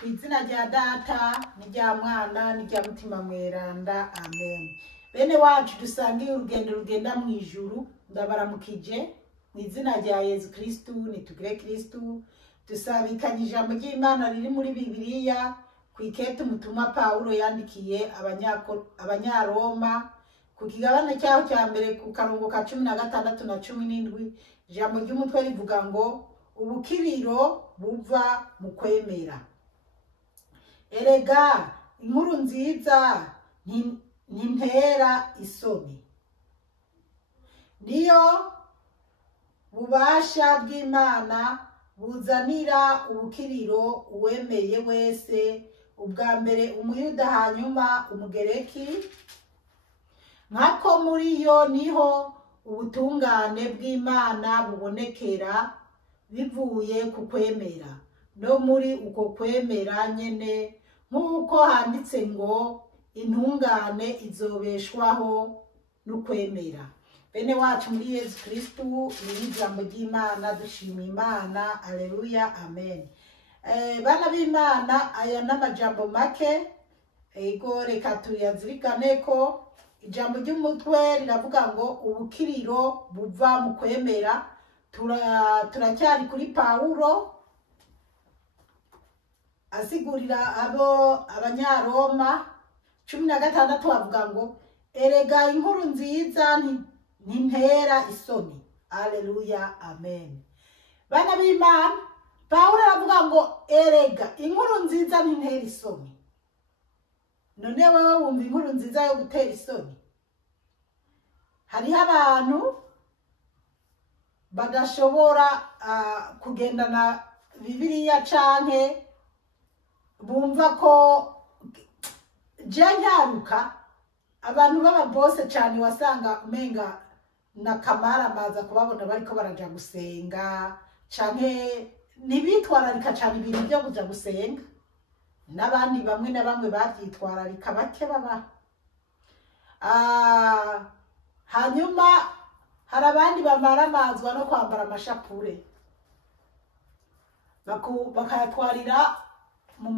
Kw'izina rya data n'irya mwana n'irya mutima mweranda amen. Bene wacu dusangiye urugendo rugenda mu ijuru, ndabaramukije mu izina rya Yesu Kristu. Nitugire Kristu dusabikanye ijambo ry'Imana riri muri Bibiliya kw'ikete umutumwa Paulo yandikiye abanyaroma ku kigabane cyaho cya mbere ku karongo ka 16 na 17. Ijambo ry'umutwe rivuga ngo ubukiriro buva mu kwemera. Erega inkuru nziza ntintera isoni, niyo bubasha bw'Imana buzanira ubukiriro uwemeye wese, ubwa mbere umuyuda hanyuma umugereki. Nkako muri yo niho ubutungane bw'Imana bubonekera bivuye ku kwemera, no muri uko kwemera nyene nk'uko handitse ngo intungane izobeshwaho n'ukwemera. Bene wacu muri Yesu Kristu, ni ijambo ry'Imana, dushima Imana. Aleluya, amen. Bana b'Imana, aya n'amajambo make, ego reka tuyazirikane ko ijambo ry'umutwe riravuga ngo ubukiriro buva mu kwemera. Turacyari kuri Paulo asigurira abanyaroma 16 bavuga ngo erega inkuru nziza ntintera isoni. Aleluya, amen. Bana b'Imana, Paulo aravuga ngo erega inkuru nziza ntintera isoni. None wewe wumva inkuru nziza yo gutera isoni? Hariho abantu badashobora kugendana Bibiliya canke bumva ko nyaruka abantu baba bose cyane wasanga umenga nakamara maza kubabona bariko baraja gusenga canke nibitwararika cyane ibintu byo kuja gusenga, n'abandi bamwe na bamwe bavyitwararika bake baba. Hanyuma hari abandi bamaramazwa no kwambara amashapure bakayatwarira mu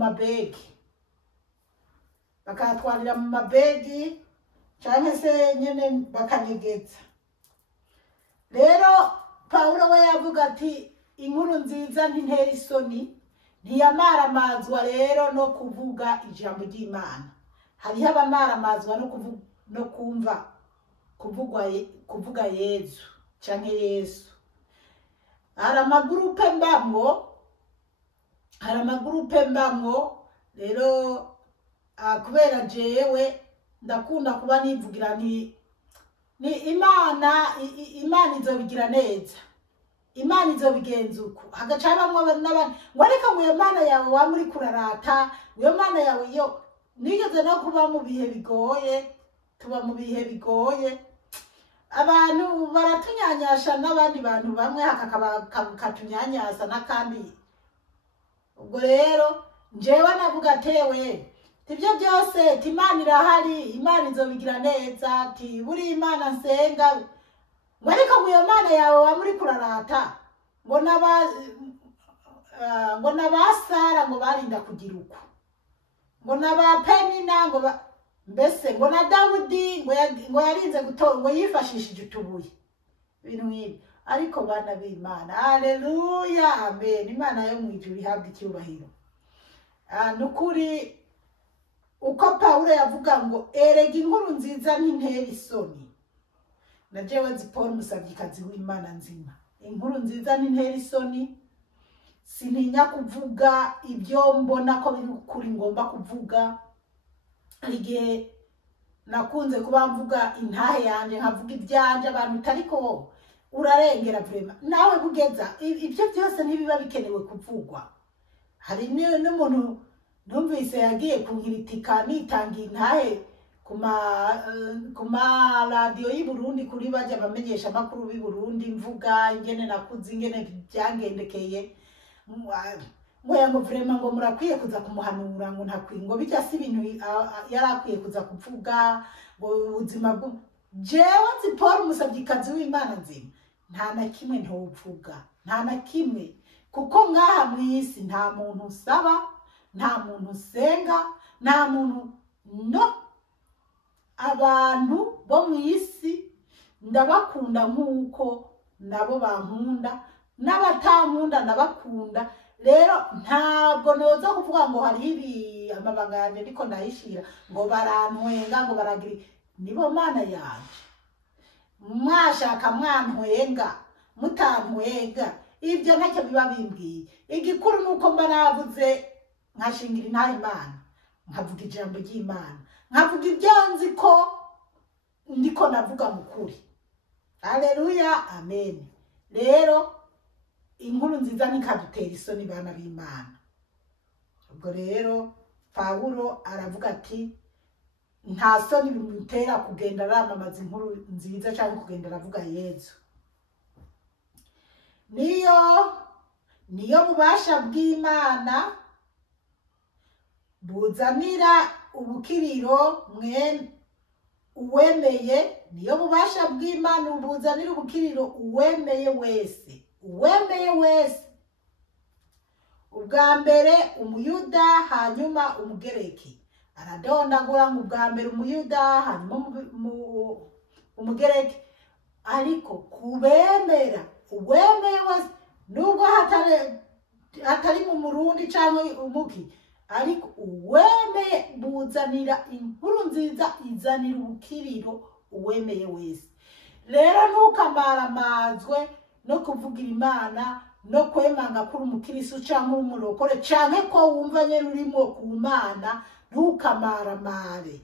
mabegi, cyane se nyene bakanyegeza. Rero Paulo we yavuga ati inkuru nziza ntintera isoni, ntiyamaramazwa rero no kuvuga ijambo ry'Imana. Hariho abamaramazwa no kumva kuvuga Yesu canke Yesu. Hari amagurupe mbamwo rero kubera jewe ndakunda kuba nivugira ni Imana izobigira neza, Imana izobigenza uko. Hagaca bamwe n'abandi ngo areka ngo iyo Mana yawe wa muri kurarata, iyo Mana yawe yo nigeze no kuba mu bihe bigoye, tuba mu bihe bigoye, abantu baratunyanyasha n'abandi bantu bamwe hakakatunyanyasa n'akandi. Ubwo rero njewe navuga tewe ibyo byose Imana irahari, Imana izobigira neza, buri Imana nsenga ngo ariko ngo iyo Mana yawe wa muri kurarata ngo nabasara ngo barinda kugira uko, ngo nabapenina ngo mbese ngo na Dawudi ngo yarinze gutora ngo yifashishije utubuye, ibintu nk'ibi. Ariko bana b'Imana, aleluya, amen, Imana yo mu ijuru ihabwa icyubahiro. Nukuri uko Paulo yavuga ngo erega inkuru nziza ntintera isoni, na jewe nzi Paul umusavyikazi w'Imana nzima, inkuru nziza ntintera isoni. Sintinya kuvuga ibyo mbona ko biri kuri ngomba kuvuga. Igihe nakunze kuba mvuga intahe yanje nkavuga ibyanje abantu utariko urarengera vrema nawe bugeza ibyo byose ntibiba bikenewe kuvugwa. Hari n'umuntu numvise yagiye kunkiritika nitangiye intahe kuma radio y'i Burundi kuri bajya bamenyesha makuru b'i Burundi, mvuga ingene nakuze ingene byangendekeye ngo vrema ngo murakwiye kuza kumuhanura ngo ntakwiye ngo bijya si ibintu yarakwiye kuza kuvuga ngo ubuzima bwo jewe nzi Paul umusavyikazi w'Imana nzima nta na kimwe ntovuga, nta na kimwe, kuko ngaha mwisi nta muntu usaba nta muntu usenga, nta muntu no. Abantu bo mu isi ndabakunda nk'uko nabo bankunda, n'abatankunda ndabakunda. Rero ntabwo noza kuvuga ngo hari ibi amabanga yanjye ndiko ndahishira ngo barantwenga ngo baragira. Nibo mana yanje, mwashaka mwantwenga mutantwenga ibyo ntacyo biba bimbwiye. Igikuru nuko mba navuze nkashingira intahe Imana, nkavuga ijambo ry'Imana, nkavuga ibyo nzi ko ndiko navuga mu kuri. Haleluya, amen. Rero inkuru nziza nikadutera isoni bana b'Imana. Ubwo rero Pawulo aravuga ati nta soni bimutera kugenda aramamaza inkuru nziza cyangwa kugenda aravuga Yesu. Niyo bubasha bw'Imana buzanira ubukiriro uwemeye. Niyo bubasha bw'Imana buzanira ubukiriro uwemeye wese. Uwemeye wese, ubwa mbere umuyuda hanyuma umugereki. Aradondagura ngo ubwa mbere umuyuda hanyuma umugereki. Ariko kubemera uwemeye wese, nubwo hatari mu Murundi cyangwa umuki, ariko uwemeye buzanira inkuru nziza, izanira ubukiriro uwemeye wese. Rero ntukamaramaazwe no kuvugira Imana no kwemanga kuri umukristo cyangwa umurokore cyane ko wumva nyene urimo ku Mana. Ntukamaramare.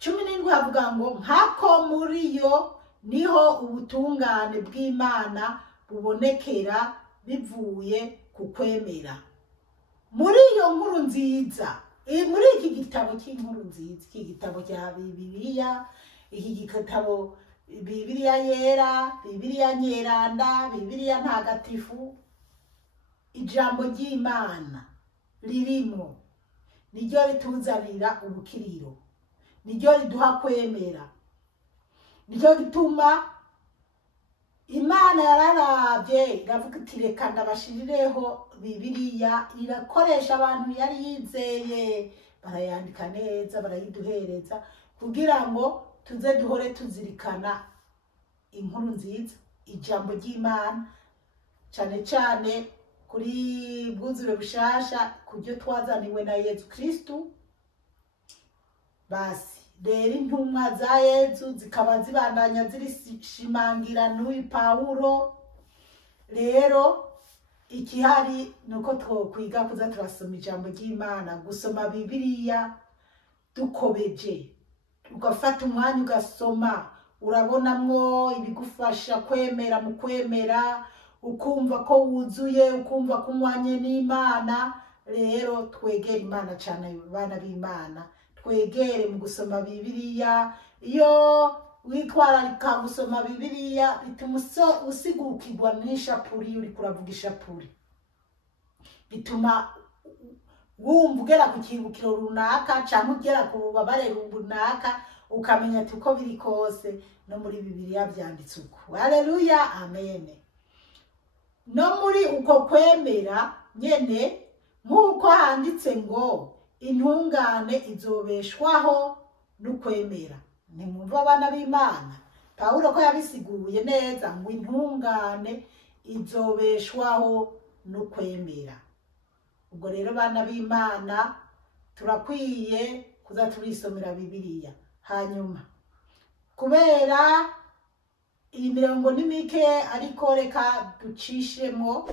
17 havuga ngo nkako muri yo niho ubutungane bw'Imana bubonekera bivuye ku kwemera. Muri iyo nkuru nziza, muri iki gitabo cy'inkuru nziza, iki gitabo cya Bibiliya, iki gitabo Bibiliya yera, Bibiliya nyeranda, Bibiliya ntagatifu, ijambo ry'Imana ririmo. Niryo rituzanira ubukiriro, niryo riduha kwemera. Niryo gituma Imana yararavye iravuga iti reka ndabashirireho Bibiliya. Irakoresha abantu yari yizeye, barayandika neza, barayiduhereza kugira ngo tuze duhore tuzirikana inkuru nziza, ijambo ry'Imana, cyane cyane kuri bwuzure bushasha kubyo twazaniwe na Yesu Kristo. Basi rero intumwa za Yesu zikaba zibandanya zirishimangira n'uyu Pawulo. Rero ikihari nuko twokwiga kuza turasoma ijambo ry'Imana, gusoma Bibiliya dukobeje, ugafata umwanya ugasoma, urabonamwo ibigufasha kwemera mu kwemera, ukumva ko wuzuye, ukumva ko umwanye n'Imana. Rero twegere Imana cyane bana b'Imana, twegere mu gusoma Bibiliya. Iyo witwararika gusoma Bibiliya bituma usigukirwa n'ishapuri, uri kuravuga ishapuri, bituma wumva ugera ku kibukiro runaka cyangwa ugera ku bubabare runaka, ukamenya ati uko biri kose no muri Bibiliya byanditse uko. Haleluya, amen. No muri uko kwemera nyene nk'uko handitse ngo intungane izobeshwaho n'ukwemera. Nimwumva abana b'Imana, Pawulo ko yabisiguye neza ngo intungane izobeshwaho n'ukwemera. Ubwo rero bana b'Imana turakwiye kuza turisomera Bibiliya. Hanyuma kubera iyi mirongo ni mike, ariko reka ducishemo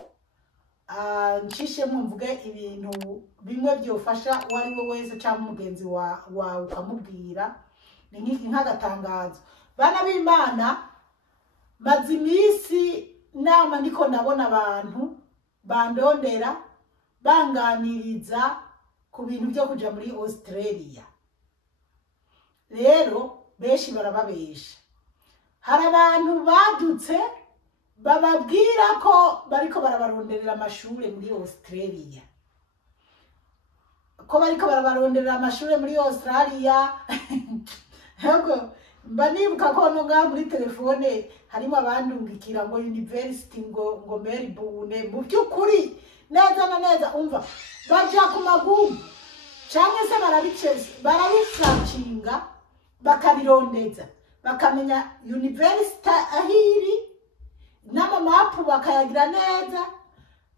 mvuge ibintu bimwe byofasha uwo ari we wese cyangwa umugenzi wawe ukamubwira. Ni nk'agatangazo. Bana b'Imana, maze iminsi nama ndiko nabona abantu bandondera banganiriza ku bintu byo kuja muri Australia. Rero benshi barababesha. Hari abantu badutse bababwira ko bariko barabaronderera amashuri muri Australia, ko bariko barabaronderera amashuri muri Australia. Hego mba nibuka ko no nga muri telefone harimo abandungikira ngo university ngo Melbourne mu by'ukuri neza na neza umva baja ku magumu cyangwa se barabisacinga bakabirondeza bakamenya university ahiri n'amamapu bakayagira neza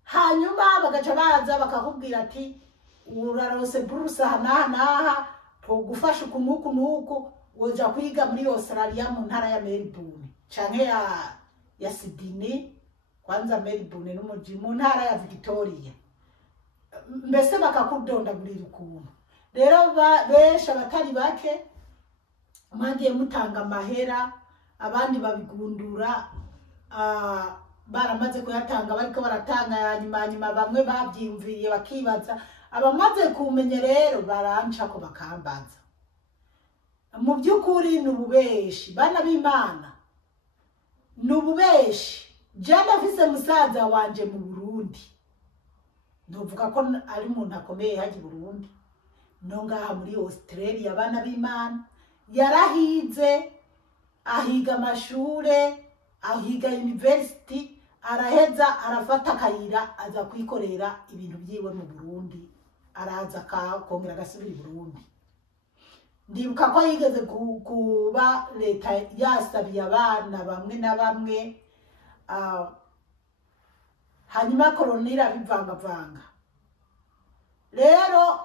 hanyuma bagaca baza bakakubwira ati urarose buruse hanaha gufasha ukunuku nuku woja kwiga muri Australia mu ntara ya Melbourne canke ya Sydney kwanza Melbourne n'umuji mu ntara ya Victoria mbese bakakudondagurira ukuntu rero besha batari bake mwagiye mutanga amahera abandi babigundura baramaze kuyatanga bariko baratanga nyuma bamwe babyimviye bakibaza abamaze kumenya rero baranca ko bakambaza mu by'ukuri n'ububeshi bana b'Imana n'ububeshi jana afise musaza wanje mu Burundi ndovuga ko ari umuntu akomeye haji Burundi no ngaha muri Australia bana b'Imana yarahize ahiga amashure ahiga university araheza arafata akayira aza kwikorera ibintu byiwe mu Burundi araza kongera gasubira i Burundi ndibuka ko yigeze kuba leta yasabiye abana bamwe na bamwe hanyuma koronira bivangavanga rero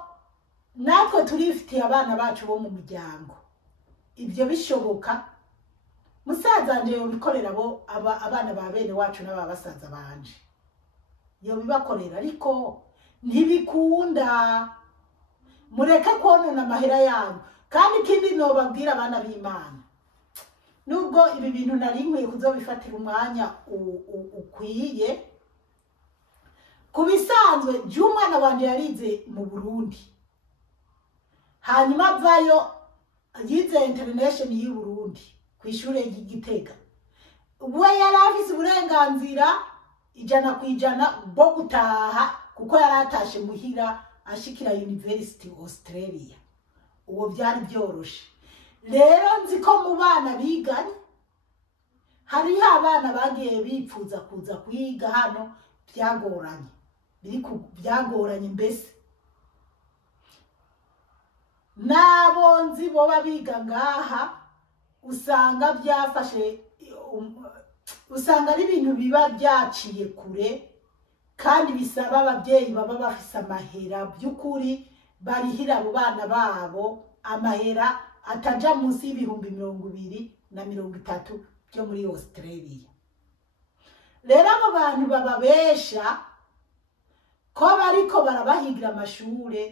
natwe turifitiye abana bacu bo mu miryango ibyo bishoboka musaza nje yobikorera bo abana ba bene wacu n'ababasaza banje yo bibakorera ariko ntibikunda mureke konona amahera yanyu kandi ikindi nobabwira abana b'Imana nubwo ibi bintu nari nkwiye kuzobifatira umwanya ukwiye kubisanzwe by'umwana wanje yarize mu Burundi hanyuma vayo yize international y'u Burundi kwishure y'Igitega we yarafise uburenganzira 100% bwo gutaha kuko yaratashe muhira ashikira University Australia uwo byari byoroshe rero nzi ko mu bana biganye hari abana bagiye bipfuza kuza kwiga hano byagoranye mbese nabo nzi bo babiga ngaha usanga byafashe usanga ari ibintu biba byaciye kure kandi bisaba ababyeyi baba bafise amahera by'ukuri barihira abo bana babo amahera ataja munsi y'ibihumbi 230 byo muri Australia rero abo bantu bababesha ko bariko barabahigira amashure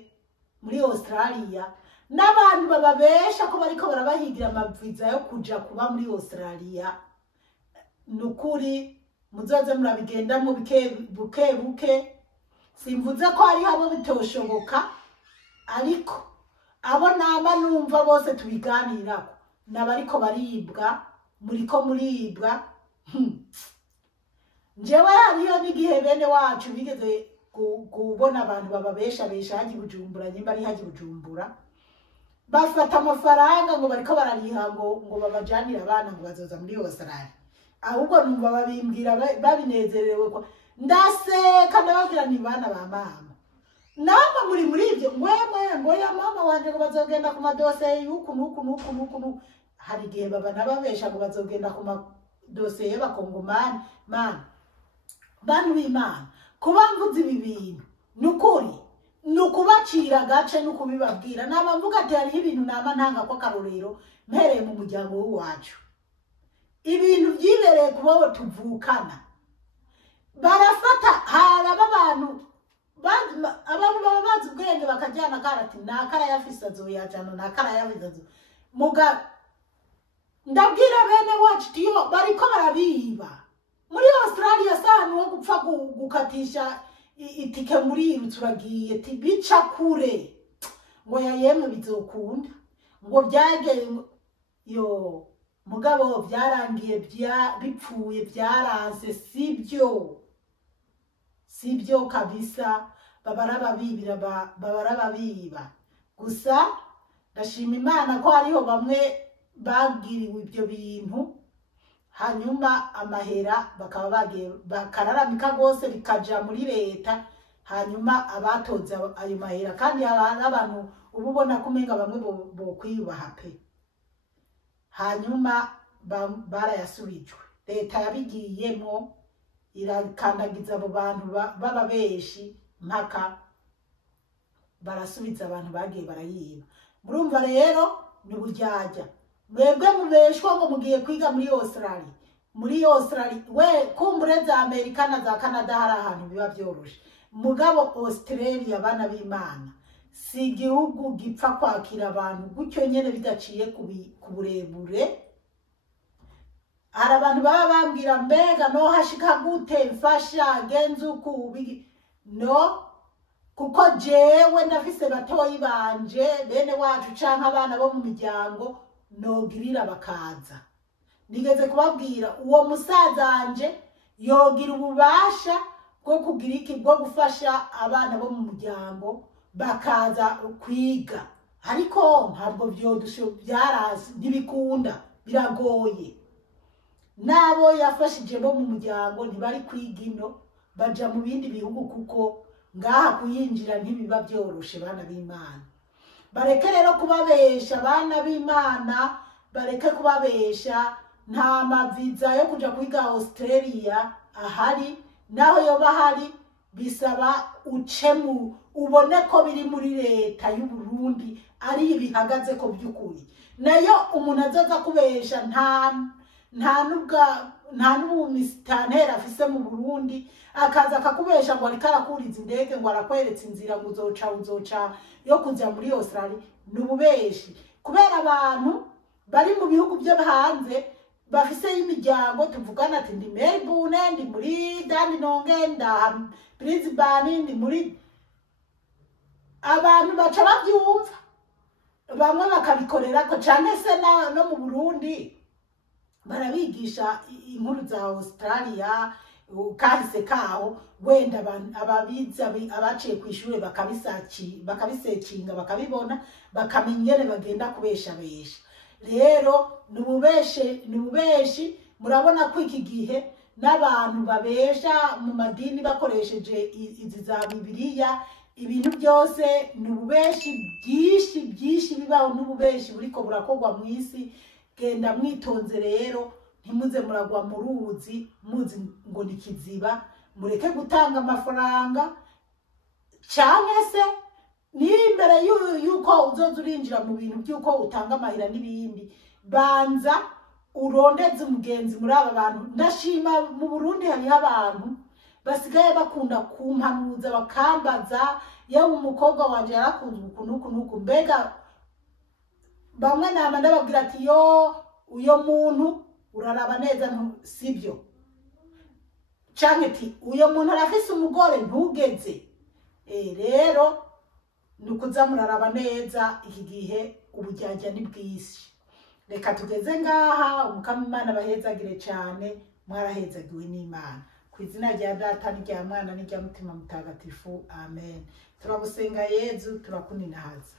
muri Australia n'abantu bababesha ko bariko barabahigira amaviza yo kuja kuba muri Australia nukuri muzoze murabigenda mu buke simvuze ko ari habo bitoshoboka ariko abo nama numva bose tubiganirako nabariko baribwa muriko muribwa njewe hariyo n'igihe bene wacu bigeze kubona abantu bababesha haji Bujumbura nyimba ari haji Bujumbura bafata amafaranga ngo bariko barariha ngo babajanira abana ngo bazoza muri Australia ahubwo numva babimbwira babinezerewe ko ndaseka ndababwira ni bana ba mama namba muri ibyo mwemwe ngo ya mama wanje ngo bazogenda ku madose yuku hari igihe baba nababesha ngo bazogenda ku madose y'abakongomani mana bantu b'Imana kuba mvuze ibi bintu nukuri nukubacira gace nukubibabwira naba mvuga ati hari ibintu nama ntanga ko karorero mpereye mu muryango wacu ibintu byibereye kubo tuvukana barafata haraba abantu baba bazi ubwenge bakajyana karati nakara yafisa zoyajana nakara yabizazo muga ndabwira bene wacu tiyo bariko barabiba muri Australia sana wo gupfa gukatisha itike muri ruturagiye tibica kure ngo yayemwe bizokunda ngo byageye yo mugabo byarangiye bipfuye byaranze sibyo kabisa babarababiba gusa ndashima Imana ko hariho bamwe bagiriwe ibyo bintu hanyuma amahera bakaba bagiye bakararamika gose bikaja muri leta hanyuma abatoza ayo mahera kandi abantu ububona kumenga bamwe bo kwiyubaha pe hanyuma barayasubijwe leta yabigiyemo irakandagiza abo bantu baba beshi mpaka barasubiza abantu bagiye barayiba murumva rero ni bujyaja mwebwe mubeshwa ngo mugiye kwiga muri Australia we kumbure za Amerika na za Canada hari ahantu biba byoroshe mugabo Australia bana b'Imana si igihugu gipfa kwakira abantu gutyo nyene bidaciye ku burebure hari abantu baba bambwira mbega no hashika gute mfasha genzuku no kuko jewe ndafise batoyi banje bene wacu canke abana bo mu miryango nogirira bakaza nigeze kubabwira uwo musazanje yogira ububasha bwo kugira iki bwo gufasha abana bo mu muryango bakaza kwiga ariko ntabwo byodusho byarazi ntibikunda biragoye nabo yafashije bo mu muryango ntibari kwiga ino baja mu bindi bihugu kuko ngaha kuyinjira ntibiba byoroshe bana b'Imana bareke rero kubabesha bana b'Imana bareke kubabesha nta maviza yo kuja kwiga Australia ahari naho yoba hari bisaba ucemu ubone ko biri muri leta y'u Burundi ari ibihagaze ko byukuri nayo umuntu azoza kubesha nta n'ubumisitantera afise mu Burundi akaza akakubesha ngo ariko arakuriza indege ngo arakweretse inzira ngo uzoca yo kuja muri Australia n'ububeshi kubera abantu bari mu bihugu byo hanze bafise imiryango tuvugana ati ndi Melbourne ndi muri Dandenonge nda Brisbane ndi muri abantu baca babyumva bamwe bakabikorera ko cyane se no mu Burundi barabigisha inkuru za Australia kahise kaho wenda ababiza abaciye kw'ishure bakabisecinga bakabibona bakamenyere bagenda kubesha rero nububeshi murabona ko iki gihe n'abantu babesha mu madini bakoresheje izi za Bibiliya ibintu byose nububeshi byinshi bibaho nububeshi buriko burakogwa mu isi genda mwitonze rero ntimuze muragwa mu ruzi muzi ngo nikiziba mureke gutanga amafaranga cyane se ni imbere yuko uzoza urinjira mu bintu byuko utanga amahira n'ibindi banza urondeze umugenzi muri aba bantu ndashima mu Burundi hari abantu basigaye bakunda kumpanuza bakambaza yewe umukobwa wanje yarakunze ukuntu mbega bamwe nama ndababwira ati yo uyo muntu uraraba neza sibyo canke ati uyo muntu arafise umugore ntugeze rero nukuza muraraba neza iki gihe ubujyajya ni bwisi reka tugeze ngaha umukama Imana bahezagire cyane mwarahezagiwe n'Imana ku izina rya Data n'irya Mwana n'irya Mutima Mutagatifu amen turagusenga Yezu turakuninahaza